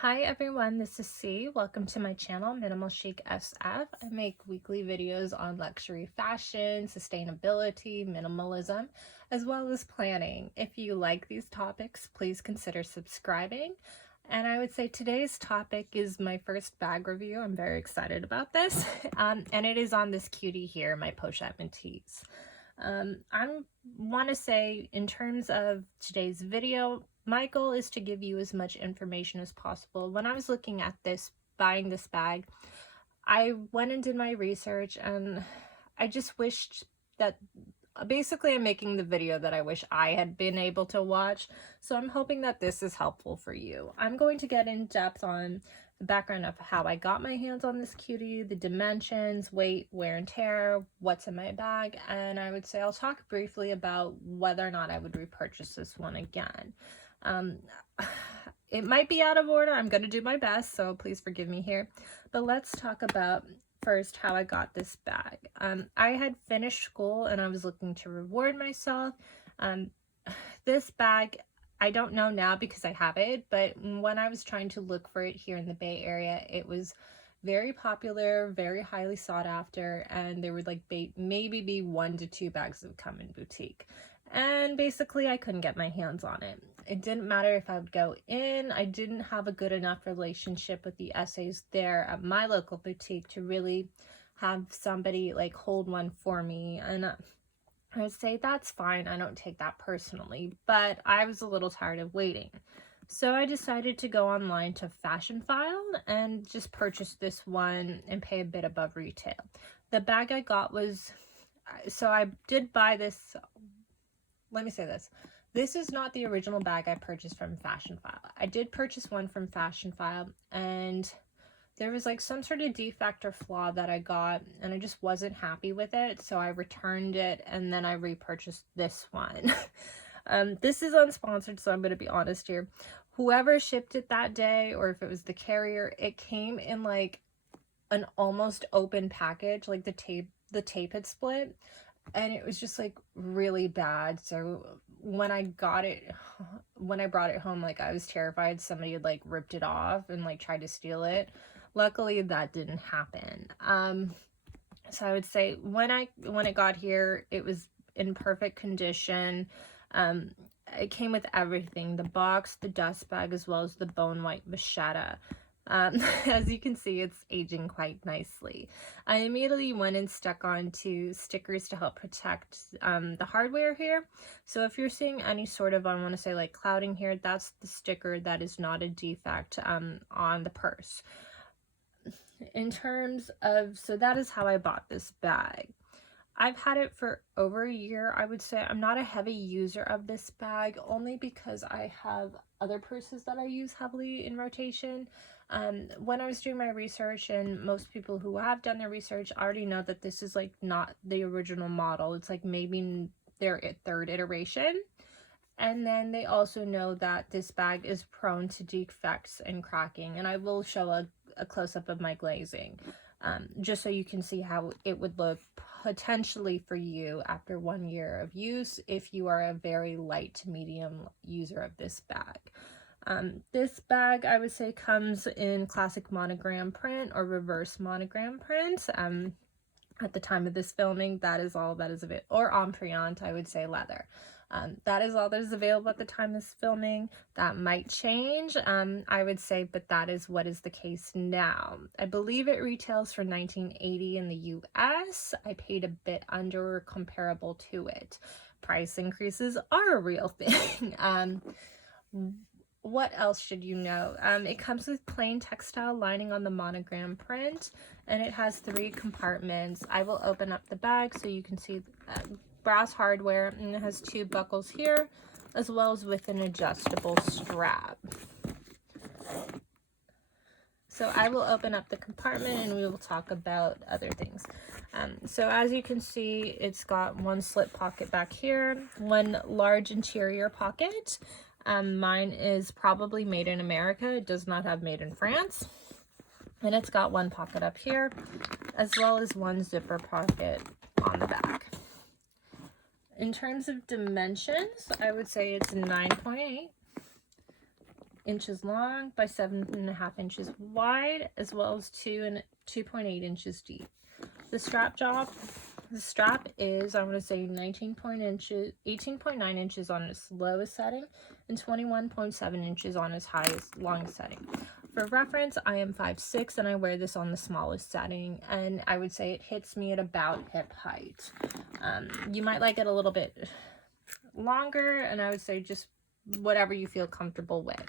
Hi everyone, this is C. Welcome to my channel, Minimal Chic SF. I make weekly videos on luxury fashion, sustainability, minimalism, as well as planning. If you like these topics, please consider subscribing. And I would say today's topic is my first bag review. I'm very excited about this. And it is on this cutie here, my Pochette Métis. I want to say in terms of today's video, my goal is to give you as much information as possible. When I was looking at this, buying this bag, I went and did my research and I just wished that basically I'm making the video that I wish I had been able to watch. So I'm hoping that this is helpful for you. I'm going to get in depth on the background of how I got my hands on this cutie, the dimensions, weight, wear and tear, what's in my bag, and I would say I'll talk briefly about whether or not I would repurchase this one again. It might be out of order. I'm going to do my best, so please forgive me here. But let's talk about first how I got this bag. I had finished school and I was looking to reward myself. This bag, I don't know now because I have it, but when I was trying to look for it here in the Bay Area, it was very popular, very highly sought after, and there would like maybe be 1 to 2 bags that would come in boutique. And basically I couldn't get my hands on it. It didn't matter if I would go in. I didn't have a good enough relationship with the essays there at my local boutique to really have somebody like hold one for me. And I would say that's fine. I don't take that personally, but I was a little tired of waiting. So I decided to go online to Fashionphile and just purchase this one and pay a bit above retail. The bag I got was, so I did buy this. Let me say this. This is not the original bag I purchased from Fashionphile. I did purchase one from Fashionphile and there was like some sort of defect or flaw that I got and I just wasn't happy with it. So I returned it and then I repurchased this one. This is unsponsored, so I'm going to be honest here. Whoever shipped it that day, or if it was the carrier, it came in like an almost open package, like the tape had split. And it was just like really bad. So when I brought it home, like I was terrified somebody had like ripped it off and like tried to steal it. Luckily that didn't happen. So I would say when it got here, it was in perfect condition. It came with everything, the box, the dust bag, as well as the bone white vachetta. As you can see, it's aging quite nicely. I immediately went and stuck onto stickers to help protect the hardware here. So if you're seeing any sort of, I want to say like clouding here, that's the sticker that is not a defect on the purse. In terms of, so that is how I bought this bag. I've had it for over a year. I would say I'm not a heavy user of this bag only because I have other purses that I use heavily in rotation. When I was doing my research, and most people who have done their research already know that this is like not the original model. It's like maybe their third iteration. And then they also know that this bag is prone to defects and cracking. And I will show a close-up of my glazing. Just so you can see how it would look potentially for you after 1 year of use if you are a very light to medium user of this bag. This bag, I would say, comes in classic monogram print or reverse monogram print. At the time of this filming, that is all that is available, or Empreinte, I would say leather. That is all that is available at the time of this filming. That might change, I would say, but that is what is the case now. I believe it retails for $19.80 in the US. I paid a bit under comparable to it. Price increases are a real thing. What else should you know? It comes with plain textile lining on the monogram print, and it has 3 compartments. I will open up the bag so you can see brass hardware, and it has 2 buckles here, as well as with an adjustable strap. So I will open up the compartment and we will talk about other things. So as you can see, it's got 1 slip pocket back here, 1 large interior pocket. Mine is probably made in America. It does not have made in France. And it's got 1 pocket up here, as well as 1 zipper pocket on the back. In terms of dimensions, I would say it's 9.8 inches long by 7.5 inches wide, as well as 2.8 inches deep. The strap is, I want to say, 18.9 inches on its lowest setting and 21.7 inches on its longest setting. For reference, I am 5'6" and I wear this on the smallest setting, and I would say it hits me at about hip height. You might like it a little bit longer, and I would say just whatever you feel comfortable with.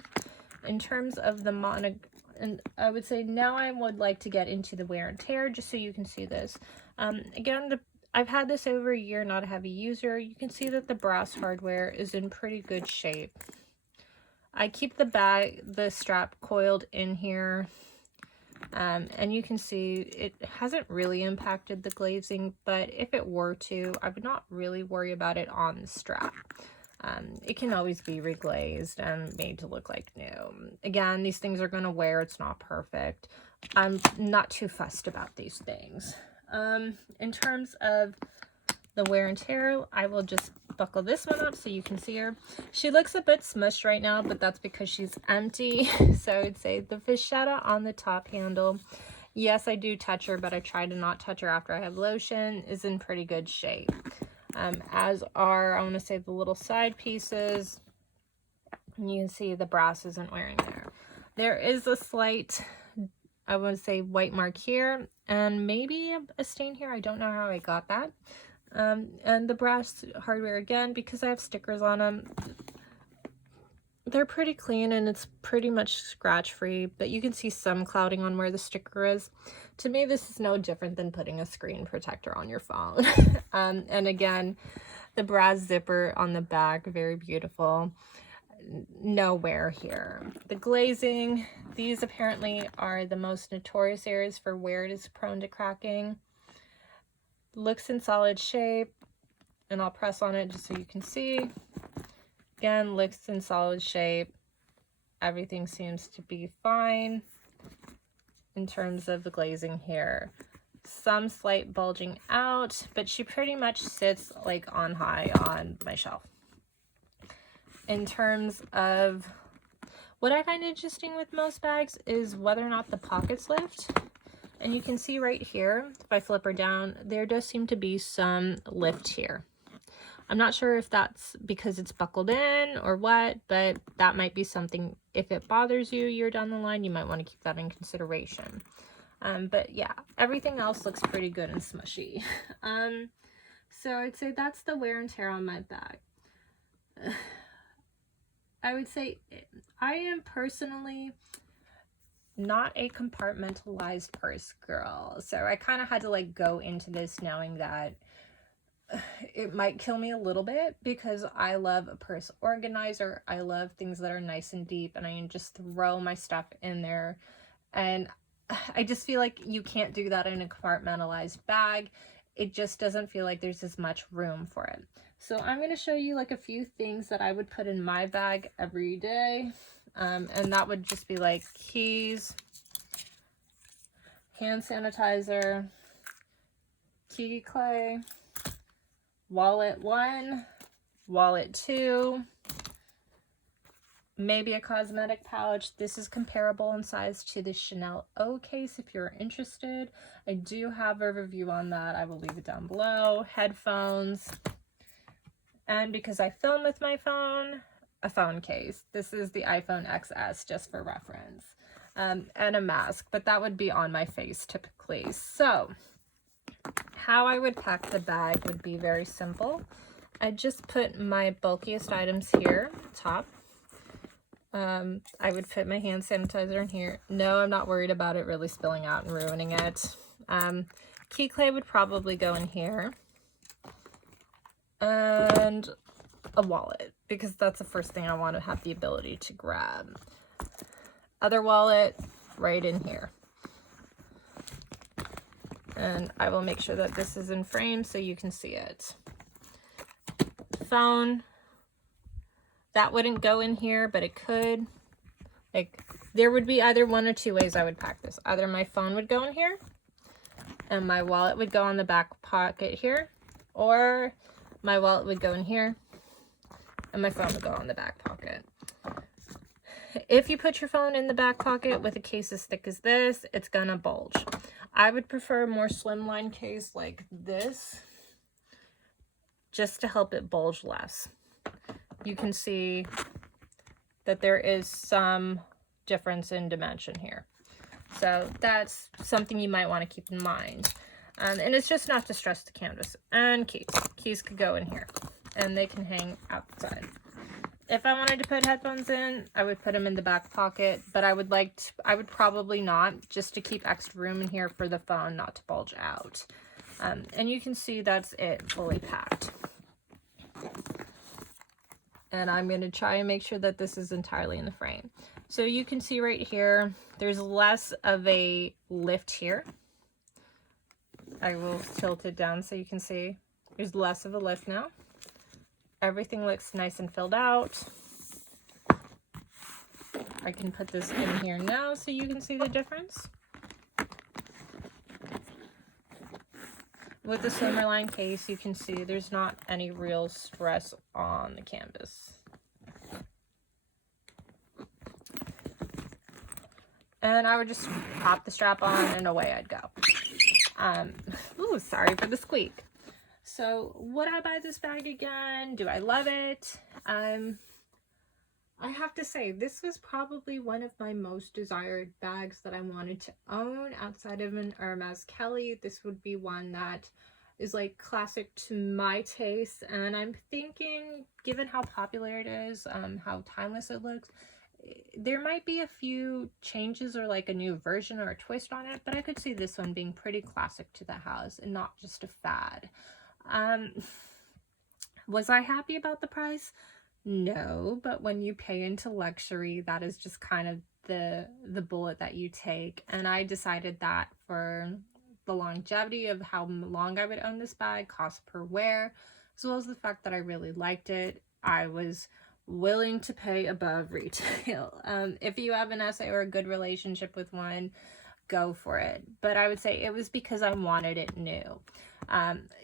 In terms of the and I would say now I would like to get into the wear and tear, just so you can see this. Again, I've had this over a year, not a heavy user. You can see that the brass hardware is in pretty good shape. I keep the strap coiled in here, and you can see it hasn't really impacted the glazing, but if it were to, I would not really worry about it on the strap. It can always be reglazed and made to look like new. Again, these things are going to wear. It's not perfect. I'm not too fussed about these things. In terms of the wear and tear, I will just buckle this one up so you can see her. She looks a bit smushed right now, but that's because she's empty. So I would say the vachetta on the top handle, yes, I do touch her, but I try to not touch her after I have lotion, is in pretty good shape. As are, I want to say, the little side pieces. And you can see the brass isn't wearing there. There is a slight, I want to say, white mark here, and maybe a stain here. I don't know how I got that. And the brass hardware, again, because I have stickers on them, they're pretty clean and it's pretty much scratch free, but you can see some clouding on where the sticker is. To me, this is no different than putting a screen protector on your phone. And again, the brass zipper on the back, very beautiful. No wear here. The glazing, these apparently are the most notorious areas for where it is prone to cracking. Looks in solid shape, and I'll press on it just so you can see. Again, looks in solid shape. Everything seems to be fine in terms of the glazing here. Some slight bulging out, but she pretty much sits like on high on my shelf. In terms of what I find interesting with most bags is whether or not the pockets lift. And you can see right here, if I flip her down, there does seem to be some lift here. I'm not sure if that's because it's buckled in or what, but that might be something, if it bothers you, you're down the line, you might want to keep that in consideration. But yeah, everything else looks pretty good and smushy. So I'd say that's the wear and tear on my bag. I would say I am personally not a compartmentalized purse girl, so I kind of had to like go into this knowing that it might kill me a little bit, because I love a purse organizer. I love things that are nice and deep, and I can just throw my stuff in there, and I just feel like you can't do that in a compartmentalized bag. It just doesn't feel like there's as much room for it. So I'm going to show you like a few things that I would put in my bag every day. And that would just be like keys, hand sanitizer, key clay, wallet 1, wallet 2, maybe a cosmetic pouch. This is comparable in size to the Chanel O case if you're interested. I do have a review on that. I will leave it down below. Headphones. And because I film with my phone, a phone case. This is the iPhone XS, just for reference. And a mask, but that would be on my face typically. So how I would pack the bag would be very simple. I just put my bulkiest items here, top. I would put my hand sanitizer in here. No, I'm not worried about it really spilling out and ruining it. Key clay would probably go in here. And a wallet, because that's the first thing I want to have the ability to grab. Other wallet right in here. And I will make sure that this is in frame so you can see it. Phone, that wouldn't go in here, but it could. Like, there would be either one or two ways I would pack this. Either my phone would go in here, and my wallet would go on the back pocket here, or my wallet would go in here, and my phone would go on the back pocket. if you put your phone in the back pocket with a case as thick as this, it's gonna bulge. I would prefer a more slimline case like this, just to help it bulge less. You can see that there is some difference in dimension here. So that's something you might want to keep in mind. And it's just not to stress the canvas. And keys. Keys could go in here, and they can hang outside. If I wanted to put headphones in, I would put them in the back pocket, but I would probably not, just to keep extra room in here for the phone not to bulge out. And you can see that's it, fully packed. And I'm going to try and make sure that this is entirely in the frame. So you can see right here, there's less of a lift here. I will tilt it down so you can see there's less of a lift now. Everything looks nice and filled out. I can put this in here now so you can see the difference. With the slimline case, you can see there's not any real stress on the canvas. And I would just pop the strap on and away I'd go. Ooh, sorry for the squeak. So would I buy this bag again? Do I love it? I have to say, this was probably one of my most desired bags that I wanted to own outside of an Hermes Kelly. This would be one that is like classic to my taste, and I'm thinking, given how popular it is, how timeless it looks, there might be a few changes or like a new version or a twist on it, but I could see this one being pretty classic to the house and not just a fad. Was I happy about the price? No, but when you pay into luxury, that is just kind of the bullet that you take. And I decided that for the longevity of how long I would own this bag, cost per wear, as well as the fact that I really liked it, I was willing to pay above retail. If you have an SA or a good relationship with one, go for it. But I would say it was because I wanted it new.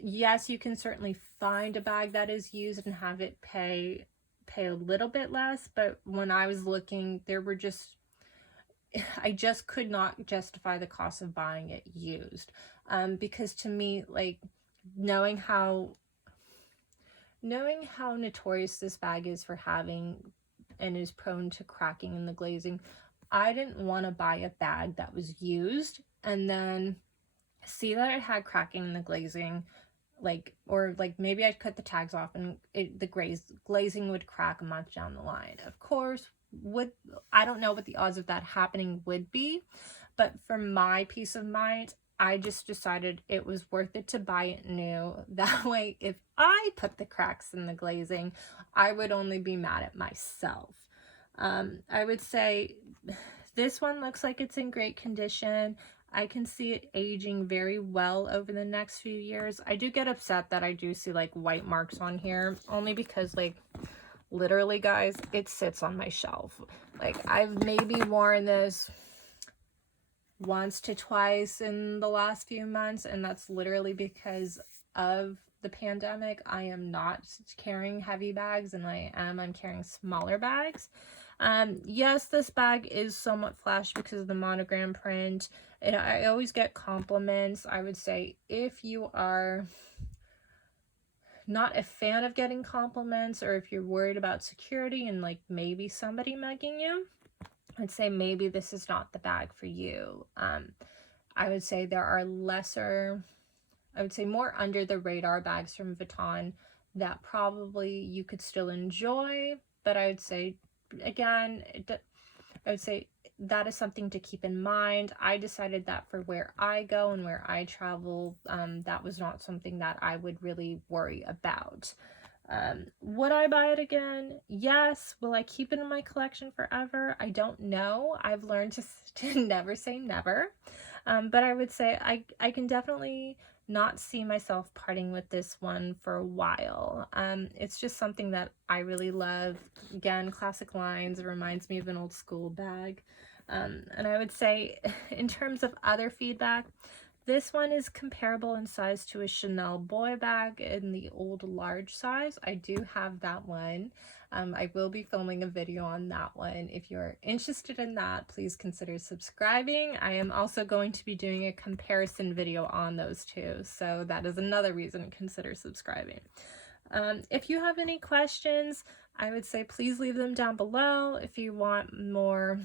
Yes, you can certainly find a bag that is used and have it pay a little bit less, but when I was looking, I just could not justify the cost of buying it used. Because to me, like, knowing how notorious this bag is for having and is prone to cracking in the glazing, I didn't want to buy a bag that was used and then see that it had cracking in the glazing, or maybe I'd cut the tags off and the glazing would crack a month down the line. Of course, I don't know what the odds of that happening would be, but for my peace of mind, I just decided it was worth it to buy it new. That way, if I put the cracks in the glazing, I would only be mad at myself. I would say this one looks like it's in great condition. I can see it aging very well over the next few years. I do get upset that I do see like white marks on here, only because like literally, guys, it sits on my shelf. Like, I've maybe worn this once to twice in the last few months, and that's literally because of the pandemic. I am not carrying heavy bags, and I'm carrying smaller bags. Yes, this bag is somewhat flash because of the monogram print, and I always get compliments. I would say if you are not a fan of getting compliments, or if you're worried about security and like maybe somebody mugging you, I'd say maybe this is not the bag for you. I would say there are more under the radar bags from Vuitton that probably you could still enjoy, but I would say, again, that is something to keep in mind. I decided that for where I go and where I travel, that was not something that I would really worry about. Would I buy it again? Yes. Will I keep it in my collection forever? I don't know. I've learned to never say never. But I would say I can definitely not see myself parting with this one for a while. It's just something that I really love. Again, classic lines. It reminds me of an old school bag. And I would say, in terms of other feedback, this one is comparable in size to a Chanel boy bag in the old large size. I do have that one. I will be filming a video on that one. If you're interested in that, please consider subscribing. I am also going to be doing a comparison video on those two, so that is another reason to consider subscribing. If you have any questions, I would say please leave them down below. If you want more,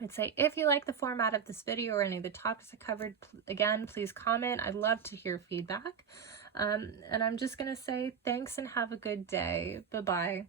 I'd say if you like the format of this video or any of the topics I covered, again, please comment. I'd love to hear feedback. And I'm just going to say thanks and have a good day. Bye-bye.